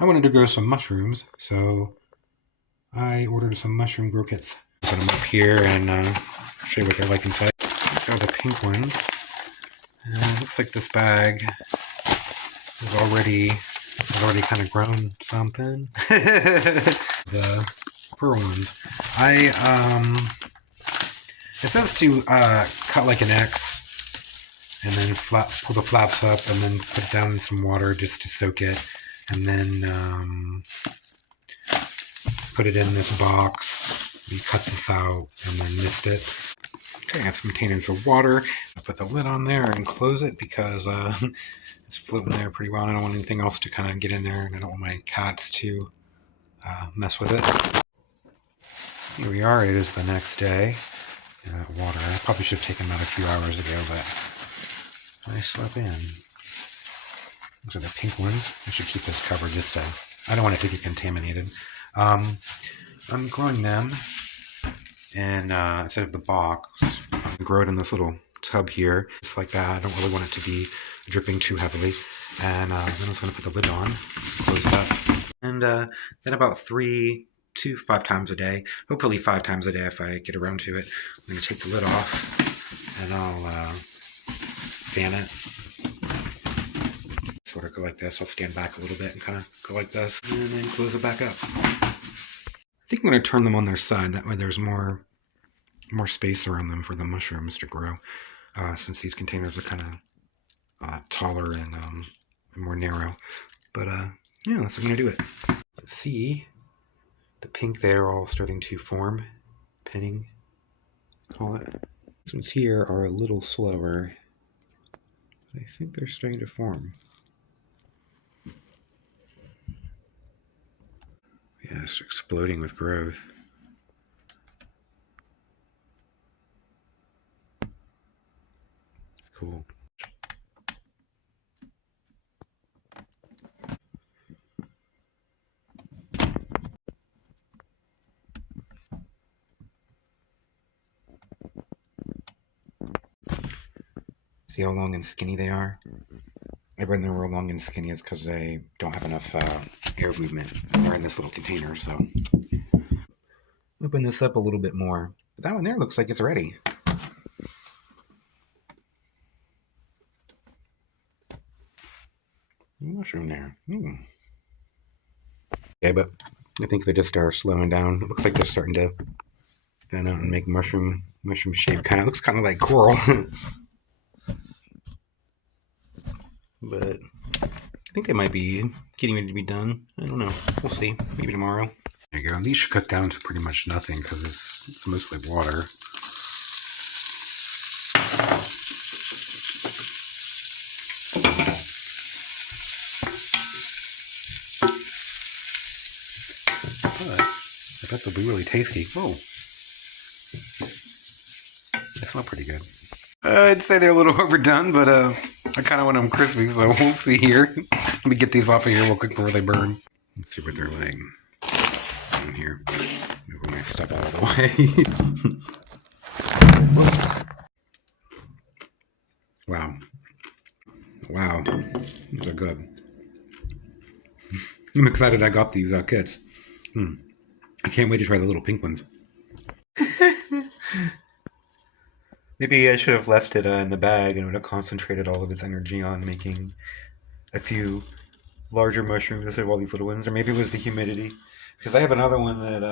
I wanted to grow some mushrooms, so I ordered some mushroom grow kits. Put them up here and show you what they're like inside. These are the pink ones. It looks like this bag is already kind of grown something. The pearl ones. It says to cut like an X and then pull the flaps up and then put it down in some water just to soak it, and then put it in this box. You cut this out and then mist it. Okay, I have some containers of water. I'll put the lid on there and close it because it's floating there pretty well. I don't want anything else to kind of get in there, and I don't want my cats to mess with it. Here we are. It is the next day. That water. I probably should have taken them out a few hours ago, but I slept in. Those are the pink ones. I should keep this covered just to... I don't want it to get contaminated. I'm growing them, and instead of the box, I grow it in this little tub here, just like that. I don't really want it to be dripping too heavily. And then I'm just going to put the lid on, close it up, and then about 3 to 5 times a day, hopefully 5 times a day if I get around to it. I'm going to take the lid off, and I'll fan it. Sort of go like this. I'll stand back a little bit and kind of go like this, and then close it back up. I think I'm going to turn them on their side. That way there's more space around them for the mushrooms to grow, since these containers are kind of taller and more narrow. But yeah, that's how I'm going to do it. Let's see. The pink there all starting to form, pinning, call it. These ones here are a little slower, but I think they're starting to form. Yeah, it's exploding with growth. Cool. See how long and skinny they are? When they're real long and skinny, it's because they don't have enough air movement. They're in this little container, so open this up a little bit more. But that one there looks like it's ready. Mushroom there. Okay, but I think they just are slowing down. It looks like they're starting to fan out and make mushroom shape. Kind of looks kind of like coral. But I think they might be getting ready to be done. I don't know. We'll see. Maybe tomorrow. There you go. These should cut down to pretty much nothing because it's mostly water. But I bet they'll be really tasty. Whoa. They smell pretty good. I'd say they're a little overdone, but I kind of want them crispy, so we'll see here. Let me get these off of here real quick before they burn. Let's see what they're like in here. Move my stuff out of the way. Wow. Wow. These are good. I'm excited I got these kits. I can't wait to try the little pink ones. Maybe I should have left it in the bag and would have concentrated all of its energy on making a few larger mushrooms instead of all these little ones. Or maybe it was the humidity. Because I have another one that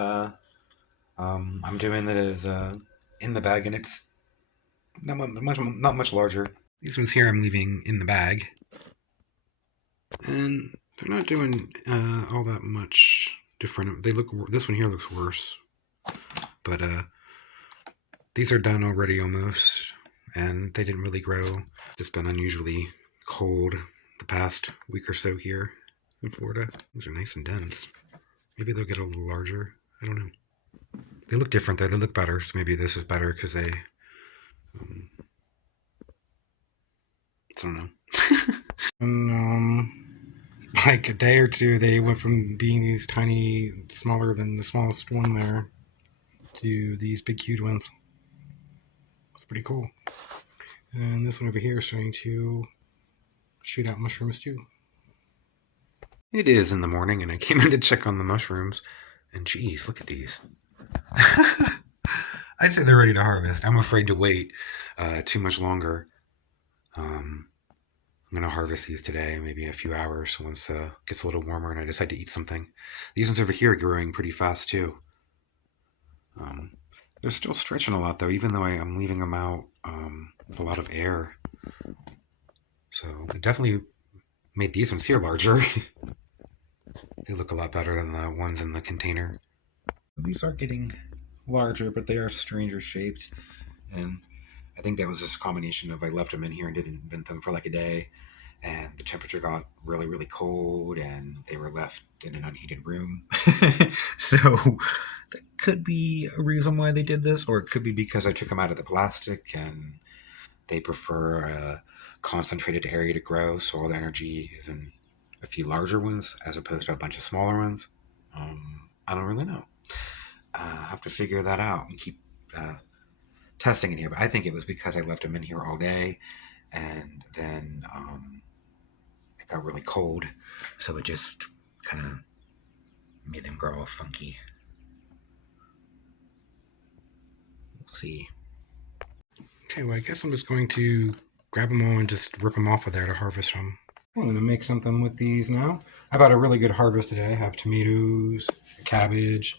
I'm doing that is in the bag, and it's not much larger. These ones here I'm leaving in the bag. And they're not doing all that much different. This one here looks worse. But these are done already almost, and they didn't really grow. It's been unusually cold the past week or so here in Florida. These are nice and dense. Maybe they'll get a little larger. I don't know. They look different though. They look better, so maybe this is better because they... I don't know. And, like a day or two, they went from being these tiny, smaller than the smallest one there, to these big, huge ones. It's pretty cool. And this one over here is starting to shoot out mushrooms too. It is in the morning, and I came in to check on the mushrooms. And geez, look at these. I'd say they're ready to harvest. I'm afraid to wait too much longer. I'm going to harvest these today, maybe a few hours once it gets a little warmer and I decide to eat something. These ones over here are growing pretty fast too. They're still stretching a lot though, even though I'm leaving them out with a lot of air. So it definitely made these ones here larger. They look a lot better than the ones in the container. These are getting larger, but they are stranger shaped. And I think that was just a combination of I left them in here and didn't vent them for like a day. And the temperature got really, really cold and they were left in an unheated room. So that could be a reason why they did this, or it could be because I took them out of the plastic and they prefer a concentrated area to grow, so all the energy is in a few larger ones as opposed to a bunch of smaller ones. I don't really know. I'll have to figure that out and keep testing in here. But I think it was because I left them in here all day and then it got really cold, so it just kind of made them grow all funky. We'll see. Okay, well, I guess I'm just going to grab them all and just rip them off of there to harvest them. I'm going to make something with these now. I've had a really good harvest today. I have tomatoes, cabbage,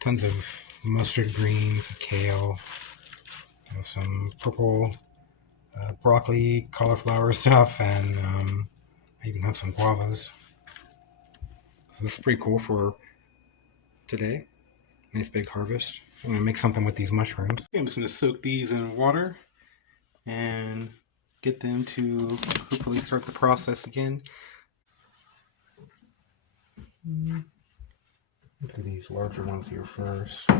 tons of mustard greens, kale, some purple broccoli, cauliflower stuff, and I even have some guavas. So this is pretty cool for today. Nice big harvest. I'm going to make something with these mushrooms. Okay, I'm just going to soak these in water and get them to hopefully start the process again. Look at these larger ones here first. Put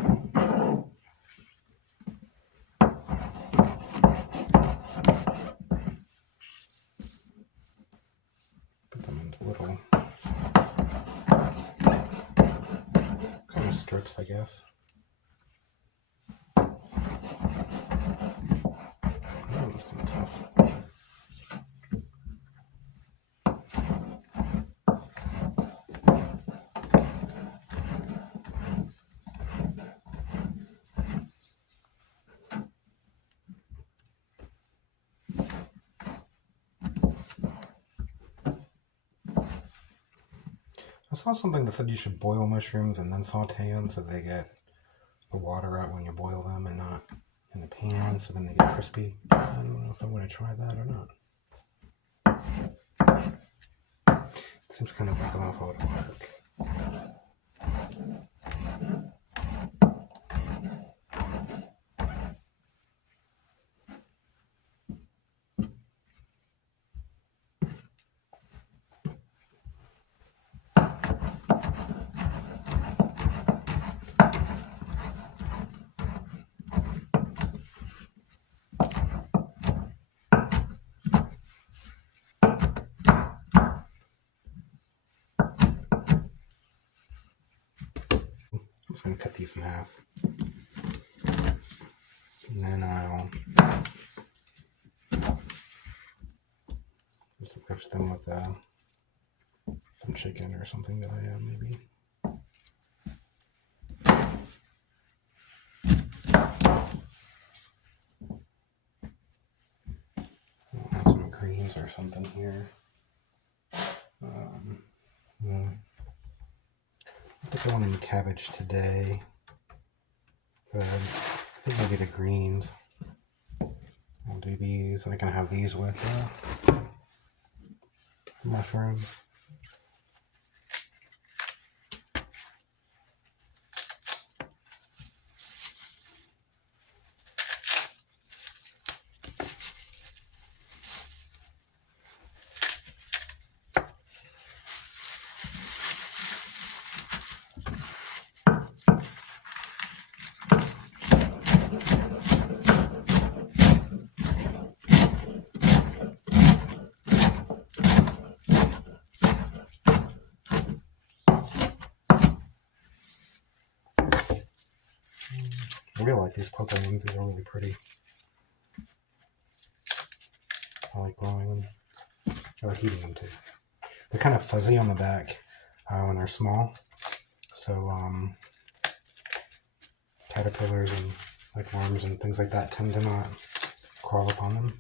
them into little kind of strips, I guess. I saw something that said you should boil mushrooms and then saute them so they get the water out when you boil them and not in the pan, so then they get crispy. I don't know if I want to try that or not. It seems kind of like an awful lot of work. I'm just going to cut these in half. And then I'll just roast them with some chicken or something that I have, maybe. I'll add some greens or something here. I think I want any cabbage today, but I think maybe the greens. I'll do these, and I can have these with mushrooms. I really like these purple ones. These are really pretty. I like growing them. Or heating them too. They're kind of fuzzy on the back. when they're small. So caterpillars and like worms and things like that tend to not crawl up on them.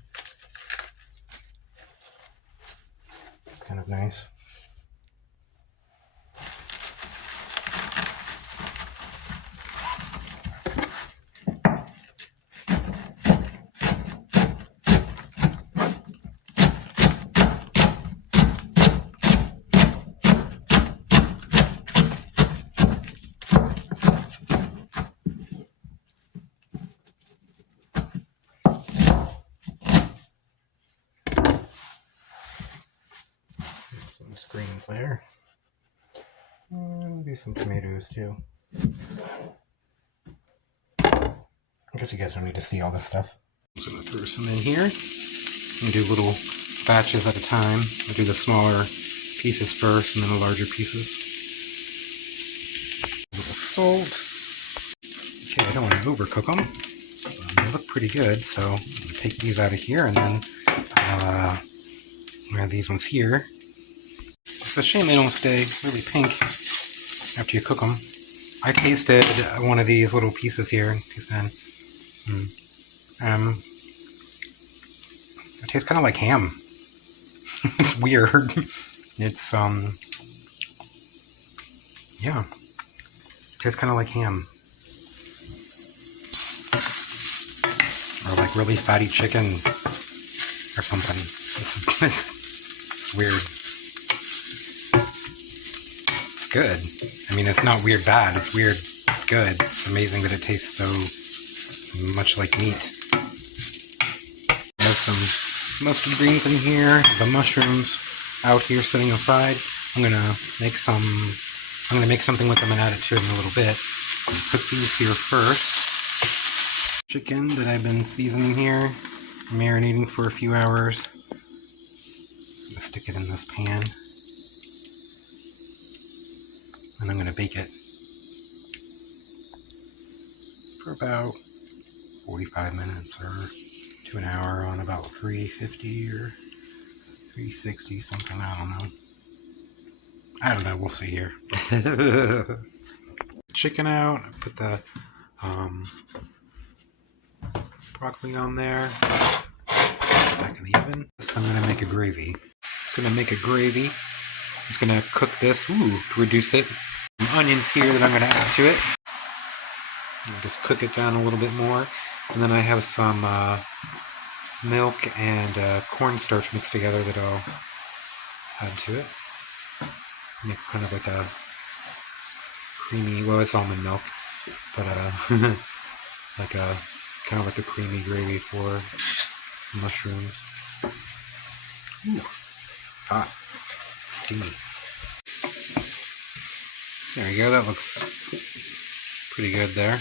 It's kind of nice. Some screens there. Maybe some tomatoes too. I guess you guys don't need to see all this stuff. I'm just going to throw some in here and do little batches at a time. I'll do the smaller pieces first and then the larger pieces. A little salt. Okay, I don't want to overcook them. They look pretty good, so I'm going to take these out of here and then I have these ones here. It's a shame they don't stay really pink after you cook them. I tasted one of these little pieces here. It tastes kind of like ham. It's weird. It's yeah, it tastes kind of like ham, or like really fatty chicken or something. It's weird. It's good. I mean, it's not weird bad. It's weird. It's good. It's amazing that it tastes so much like meat. There's some mustard greens in here. The mushrooms out here sitting aside. I'm gonna make something with them and add it to it in a little bit. Put these here first. Chicken that I've been seasoning here, marinating for a few hours. I'm gonna stick it in this pan. And I'm going to bake it for about 45 minutes or to an hour on about 350 or 360, something, I don't know, we'll see here. Chicken out, I put the broccoli on there, back in the oven. So I'm going to make a gravy. I'm going to make a gravy. I'm just going to cook this, to reduce it. Some onions here that I'm going to add to it. I'll just cook it down a little bit more. And then I have some milk and cornstarch mixed together that I'll add to it. Make kind of like a creamy, well, it's almond milk, but like a kind of like a creamy gravy for mushrooms. Ooh, hot, steamy. There we go, that looks pretty good there.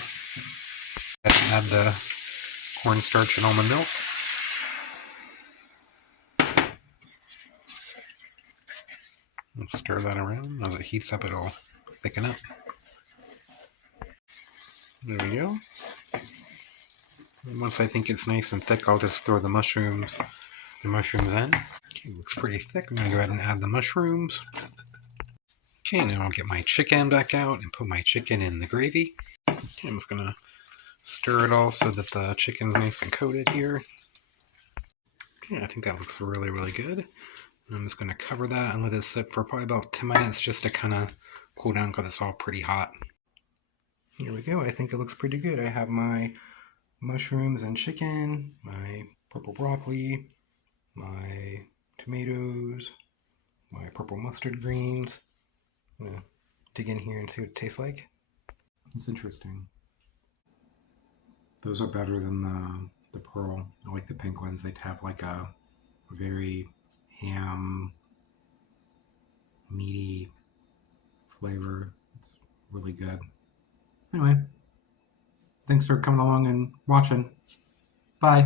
Add the cornstarch and almond milk. And stir that around. As it heats up, it'll thicken up. There we go. And once I think it's nice and thick, I'll just throw the mushrooms in. Okay, looks pretty thick. I'm going to go ahead and add the mushrooms. Okay, now I'll get my chicken back out and put my chicken in the gravy. Okay, I'm just going to stir it all so that the chicken's nice and coated here. Okay, I think that looks really, really good. And I'm just going to cover that and let it sit for probably about 10 minutes just to kind of cool down because it's all pretty hot. Here we go. I think it looks pretty good. I have my mushrooms and chicken, my purple broccoli, my tomatoes, my purple mustard greens. I'm going to dig in here and see what it tastes like. It's interesting. Those are better than the pearl. I like the pink ones. They have like a very ham, meaty flavor. It's really good. Anyway, thanks for coming along and watching. Bye.